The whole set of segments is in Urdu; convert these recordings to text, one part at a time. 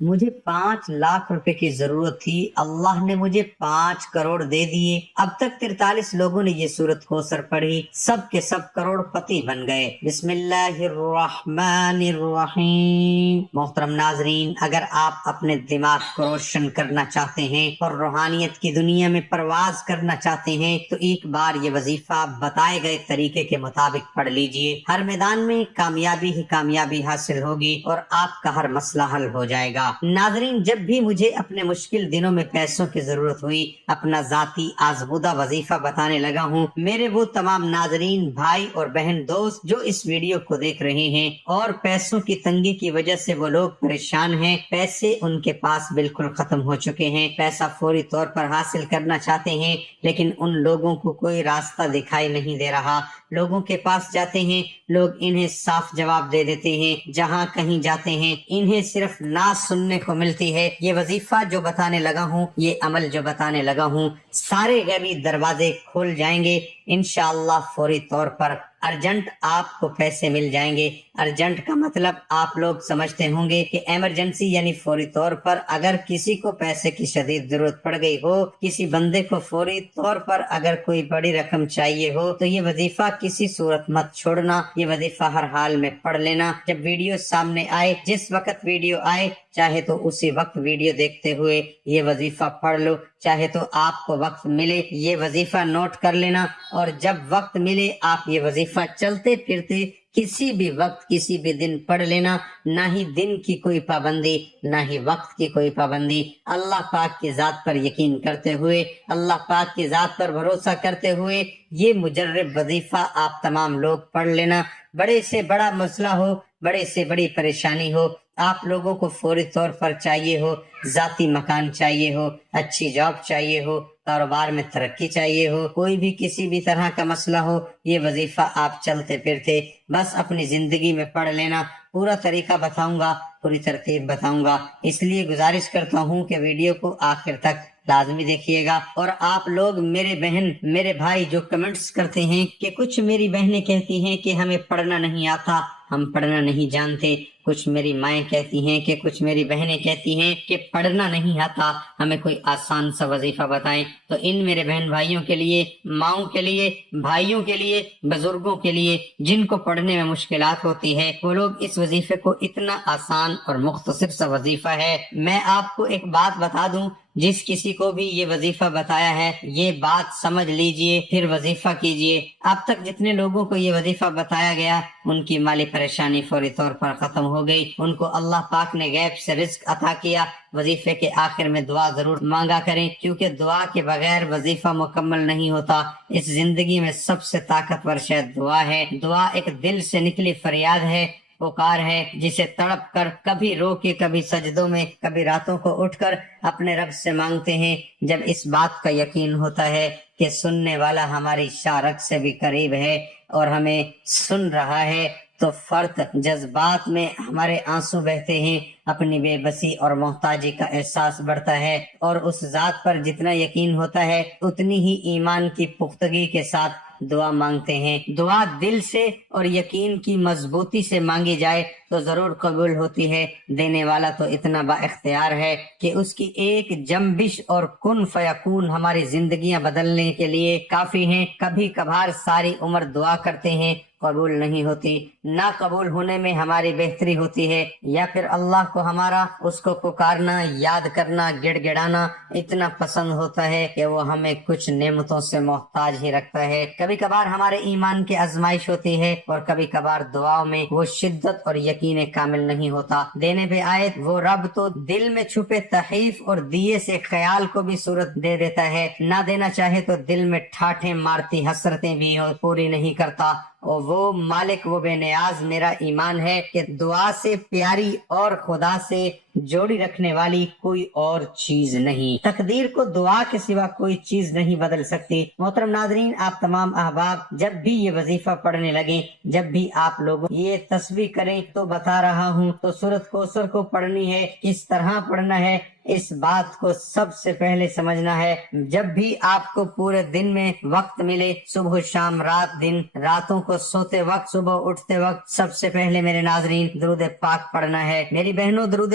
مجھے 5 لاکھ روپے کی ضرورت تھی، اللہ نے مجھے 5 کروڑ دے دیے۔ اب تک 43 لوگوں نے یہ سورت کوثر پڑھی، سب کے سب کروڑ پتی بن گئے۔ بسم اللہ الرحمن الرحیم۔ محترم ناظرین، اگر آپ اپنے دماغ کو روشن کرنا چاہتے ہیں اور روحانیت کی دنیا میں پرواز کرنا چاہتے ہیں تو ایک بار یہ وظیفہ بتائے گئے طریقے کے مطابق پڑھ لیجئے۔ ہر میدان میں کامیابی ہی کامیابی حاصل ہوگی اور آپ کا ہر مسئلہ حل ہو جائے گا۔ ناظرین، جب بھی مجھے اپنے مشکل دنوں میں پیسوں کی ضرورت ہوئی، اپنا ذاتی آزمودہ وظیفہ بتانے لگا ہوں۔ میرے وہ تمام ناظرین، بھائی اور بہن دوست جو اس ویڈیو کو دیکھ رہے ہیں اور پیسوں کی تنگی کی وجہ سے وہ لوگ پریشان ہیں، پیسے ان کے پاس بالکل ختم ہو چکے ہیں، پیسہ فوری طور پر حاصل کرنا چاہتے ہیں لیکن ان لوگوں کو کوئی راستہ دکھائی نہیں دے رہا۔ لوگوں کے پاس جاتے ہیں، لوگ انہیں صاف جواب دے دیتے ہیں، جہاں کہیں جاتے ہیں انہیں صرف نہ سننے کو ملتی ہے۔ یہ وظیفہ جو بتانے لگا ہوں، یہ عمل جو بتانے لگا ہوں، سارے غیبی دروازے کھول جائیں گے انشاءاللہ فوری طور پر۔ ارجنٹ آپ کو پیسے مل جائیں گے۔ ارجنٹ کا مطلب آپ لوگ سمجھتے ہوں گے کہ ایمرجنسی، یعنی فوری طور پر اگر کسی کو پیسے کی شدید ضرورت پڑ گئی ہو، کسی بندے کو فوری طور پر اگر کوئی بڑی رقم چاہیے ہو تو یہ وظیفہ کسی صورت مت چھوڑنا، یہ وظیفہ ہر حال میں پڑھ لینا۔ جب ویڈیو سامنے آئے، جس وقت ویڈیو آئے، چاہے تو اسی وقت ویڈیو دیکھتے ہوئے یہ وظیفہ پڑھ لو، چاہے تو آپ کو وقت ملے یہ وظیفہ نوٹ کر لینا، اور جب وقت ملے آپ یہ وظیفہ چلتے پھرتے کسی بھی وقت کسی بھی دن پڑھ لینا۔ نہ ہی دن کی کوئی پابندی، نہ ہی وقت کی کوئی پابندی۔ اللہ پاک کی ذات پر یقین کرتے ہوئے، اللہ پاک کی ذات پر بھروسہ کرتے ہوئے یہ مجرب وظیفہ آپ تمام لوگ پڑھ لینا۔ بڑے سے بڑا مسئلہ ہو، بڑے سے بڑی پریشانی ہو، آپ لوگوں کو فوری طور پر چاہیے ہو، ذاتی مکان چاہیے ہو، اچھی جاب چاہیے ہو، کاروبار میں ترقی چاہیے ہو، کوئی بھی کسی بھی طرح کا مسئلہ ہو، یہ وظیفہ آپ چلتے پھرتے بس اپنی زندگی میں پڑھ لینا۔ پورا طریقہ بتاؤں گا، پوری ترتیب بتاؤں گا، اس لیے گزارش کرتا ہوں کہ ویڈیو کو آخر تک لازمی دیکھیے گا۔ اور آپ لوگ میرے بہن میرے بھائی جو کمنٹس کرتے ہیں کہ کچھ میری بہنیں کہتی ہیں کہ ہمیں پڑھنا نہیں آتا، ہم پڑھنا نہیں جانتے، کچھ میری مائیں کہتی ہیں کہ کچھ میری بہنیں کہتی ہیں کہ پڑھنا نہیں آتا، ہمیں کوئی آسان سا وظیفہ بتائیں، تو ان میرے بہن بھائیوں کے لیے، ماؤں کے لیے، بھائیوں کے لیے، بزرگوں کے لیے جن کو پڑھنے میں مشکلات ہوتی ہے، وہ لوگ اس وظیفے کو، اتنا آسان اور مختصر سا وظیفہ ہے۔ میں آپ کو ایک بات بتا دوں، جس کسی کو بھی یہ وظیفہ بتایا ہے یہ بات سمجھ لیجئے پھر وظیفہ کیجئے۔ اب تک جتنے لوگوں کو یہ وظیفہ بتایا گیا ان کی مالی پریشانی فوری طور پر ختم ہو گئی، ان کو اللہ پاک نے غیب سے رزق عطا کیا۔ وظیفے کے آخر میں دعا ضرور مانگا کریں، کیونکہ دعا کے بغیر وظیفہ مکمل نہیں ہوتا۔ اس زندگی میں سب سے طاقتور شے دعا ہے۔ دعا ایک دل سے نکلی فریاد ہے، پکار ہے، جسے تڑپ کر، کبھی رو کے، کبھی سجدوں میں، کبھی راتوں کو اٹھ کر اپنے رب سے مانگتے ہیں۔ جب اس بات کا یقین ہوتا ہے کہ سننے والا ہماری شارک سے بھی قریب ہے اور ہمیں سن رہا ہے، تو فرط جذبات میں ہمارے آنسو بہتے ہیں، اپنی بے بسی اور محتاجی کا احساس بڑھتا ہے، اور اس ذات پر جتنا یقین ہوتا ہے اتنی ہی ایمان کی پختگی کے ساتھ دعا مانگتے ہیں۔ دعا دل سے اور یقین کی مضبوطی سے مانگی جائے تو ضرور قبول ہوتی ہے۔ دینے والا تو اتنا با اختیار ہے کہ اس کی ایک جنبش اور کن فیکون ہماری زندگیاں بدلنے کے لیے کافی ہیں۔ کبھی کبھار ساری عمر دعا کرتے ہیں، قبول نہیں ہوتی، نہ قبول ہونے میں ہماری بہتری ہوتی ہے، یا پھر اللہ کو ہمارا اس کو پکارنا، یاد کرنا، گڑ گڑانا اتنا پسند ہوتا ہے کہ وہ ہمیں کچھ نعمتوں سے محتاج ہی رکھتا ہے۔ کبھی کبھار ہمارے ایمان کی آزمائش ہوتی ہے اور کبھی کبھار دعاؤں میں وہ شدت اور یقین کامل نہیں ہوتا۔ دینے پہ آئے وہ رب تو دل میں چھپے تحریف اور دیے سے خیال کو بھی صورت دے دیتا ہے، نہ دینا چاہے تو دل میں ٹھاٹھیں مارتی حسرتیں بھی پوری نہیں کرتا۔ اور وہ مالک، وہ بے نیاز میرا ایمان ہے کہ دعا سے پیاری اور خدا سے جوڑی رکھنے والی کوئی اور چیز نہیں۔ تقدیر کو دعا کے سوا کوئی چیز نہیں بدل سکتی۔ محترم ناظرین، آپ تمام احباب جب بھی یہ وظیفہ پڑھنے لگیں، جب بھی آپ لوگ یہ تسبیح کریں تو بتا رہا ہوں، تو سورۃ کوثر کو پڑھنی ہے، کس طرح پڑھنا ہے اس بات کو سب سے پہلے سمجھنا ہے۔ جب بھی آپ کو پورے دن میں وقت ملے، صبح شام رات دن، راتوں کو سوتے وقت، صبح اٹھتے وقت، سب سے پہلے میرے ناظرین درود پاک پڑھنا ہے۔ میری بہنوں، درود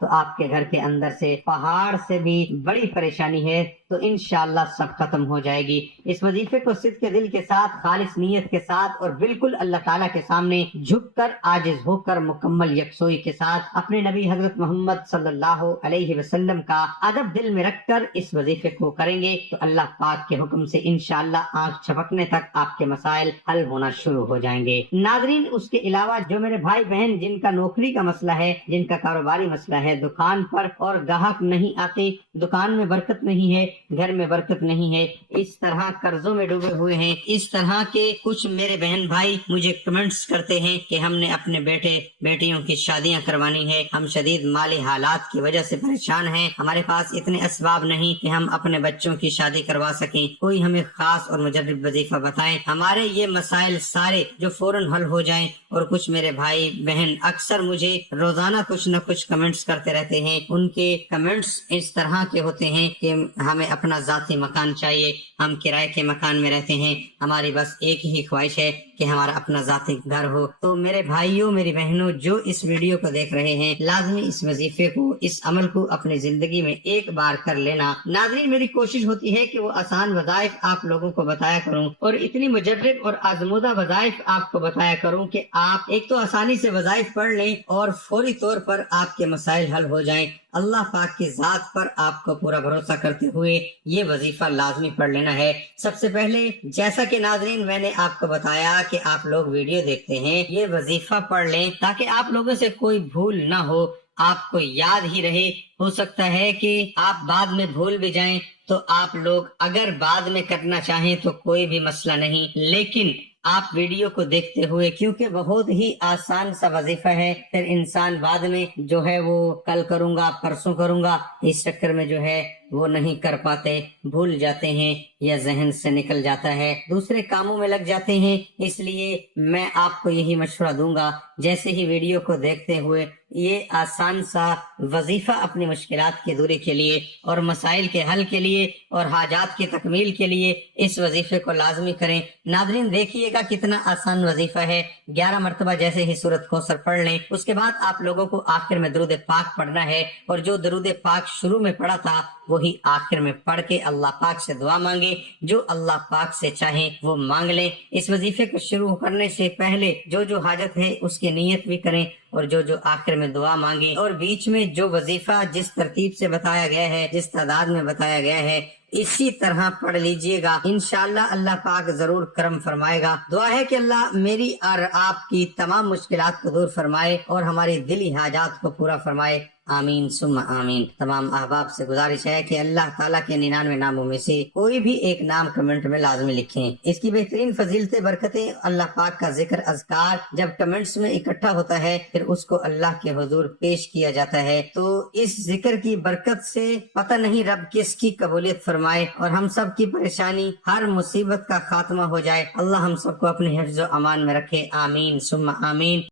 تو آپ کے گھر کے اندر سے پہاڑ سے بھی بڑی پریشانی ہے تو انشاءاللہ سب ختم ہو جائے گی۔ اس وظیفے کو صدق کے دل کے ساتھ، خالص نیت کے ساتھ اور بالکل اللہ تعالیٰ کے سامنے جھک کر، عاجز ہو کر، مکمل یکسوئی کے ساتھ اپنے نبی حضرت محمد صلی اللہ علیہ وسلم کا ادب دل میں رکھ کر اس وظیفے کو کریں گے تو اللہ پاک کے حکم سے انشاءاللہ آنکھ چھپکنے تک آپ کے مسائل حل ہونا شروع ہو جائیں گے۔ ناظرین، اس کے علاوہ جو میرے بھائی بہن جن کا نوکری کا مسئلہ ہے، جن کا کاروباری مسئلہ ہے، دکان پر اور گاہک نہیں آتے، دکان میں برکت نہیں ہے، گھر میں برکت نہیں ہے، اس طرح قرضوں میں ڈوبے ہوئے ہیں، اس طرح کے کچھ میرے بہن بھائی مجھے کمنٹس کرتے ہیں کہ ہم نے اپنے بیٹے بیٹیوں کی شادیاں کروانی ہے، ہم شدید مالی حالات کی وجہ سے پریشان ہیں، ہمارے پاس اتنے اسباب نہیں کہ ہم اپنے بچوں کی شادی کروا سکیں، کوئی ہمیں خاص اور مجرب وظیفہ بتائیں، ہمارے یہ مسائل سارے جو فوراً حل ہو جائیں۔ اور کچھ میرے بھائی بہن اکثر مجھے روزانہ کچھ نہ کچھ کمنٹس کرتے رہتے ہیں، ان کے کمنٹس اس طرح کے ہوتے ہیں کہ ہمیں اپنا ذاتی مکان چاہیے، ہم کرائے کے مکان میں رہتے ہیں، ہماری بس ایک ہی خواہش ہے کہ ہمارا اپنا ذاتی گھر ہو۔ تو میرے بھائیوں، میری بہنوں، جو اس ویڈیو کو دیکھ رہے ہیں، لازمی اس وظیفے کو، اس عمل کو اپنی زندگی میں ایک بار کر لینا۔ ناظرین، میری کوشش ہوتی ہے کہ وہ آسان وظائف آپ لوگوں کو بتایا کروں اور اتنی مجرب اور آزمودہ وظائف آپ کو بتایا کروں کہ آپ ایک تو آسانی سے وظائف پڑھ لیں اور فوری طور پر آپ کے مسائل حل ہو جائیں۔ اللہ پاک کی ذات پر آپ کو پورا بھروسہ کرتے ہوئے یہ وظیفہ لازمی پڑھ لینا ہے۔ سب سے پہلے، جیسا کہ ناظرین میں نے آپ کو بتایا کہ آپ لوگ ویڈیو دیکھتے ہیں، یہ وظیفہ پڑھ لیں تاکہ آپ لوگوں سے کوئی بھول نہ ہو، آپ کو یاد ہی رہے۔ ہو سکتا ہے کہ آپ بعد میں بھول بھی جائیں تو آپ لوگ اگر بعد میں کرنا چاہیں تو کوئی بھی مسئلہ نہیں، لیکن آپ ویڈیو کو دیکھتے ہوئے، کیونکہ بہت ہی آسان سا وظیفہ ہے، پھر انسان بعد میں جو ہے وہ کل کروں گا، پرسوں کروں گا، اس چکر میں جو ہے وہ نہیں کر پاتے، بھول جاتے ہیں یا ذہن سے نکل جاتا ہے، دوسرے کاموں میں لگ جاتے ہیں۔ اس لیے میں آپ کو یہی مشورہ دوں گا، جیسے ہی ویڈیو کو دیکھتے ہوئے یہ آسان سا وظیفہ اپنی مشکلات کی دوری کے لیے اور مسائل کے حل کے لیے اور حاجات کی تکمیل کے لیے اس وظیفے کو لازمی کریں۔ ناظرین، دیکھیے گا کتنا آسان وظیفہ ہے۔ 11 مرتبہ جیسے ہی سورۃ کوثر پڑھ لیں، اس کے بعد آپ لوگوں کو آخر میں درود پاک پڑھنا ہے، اور جو درود پاک شروع میں پڑھا تھا وہی آخر میں پڑھ کے اللہ پاک سے دعا مانگے، جو اللہ پاک سے چاہیں وہ مانگ لیں۔ اس وظیفے کو شروع کرنے سے پہلے جو حاجت ہے اس کی نیت بھی کریں، اور جو آخر میں دعا مانگی، اور بیچ میں جو وظیفہ جس ترتیب سے بتایا گیا ہے، جس تعداد میں بتایا گیا ہے، اسی طرح پڑھ لیجئے گا، انشاءاللہ اللہ پاک ضرور کرم فرمائے گا۔ دعا ہے کہ اللہ میری اور آپ کی تمام مشکلات کو دور فرمائے اور ہماری دلی حاجات کو پورا فرمائے، آمین ثم آمین۔ تمام احباب سے گزارش ہے کہ اللہ تعالیٰ کے 99 ناموں میں سے کوئی بھی ایک نام کمنٹ میں لازمی لکھیں۔ اس کی بہترین فضیلتیں، برکتیں، اللہ پاک کا ذکر، اذکار جب کمنٹس میں اکٹھا ہوتا ہے پھر اس کو اللہ کے حضور پیش کیا جاتا ہے، تو اس ذکر کی برکت سے پتہ نہیں رب کس کی قبولیت فرمائے اور ہم سب کی پریشانی، ہر مصیبت کا خاتمہ ہو جائے۔ اللہ ہم سب کو اپنے حفظ و امان میں رکھے، آمین ثم آمین۔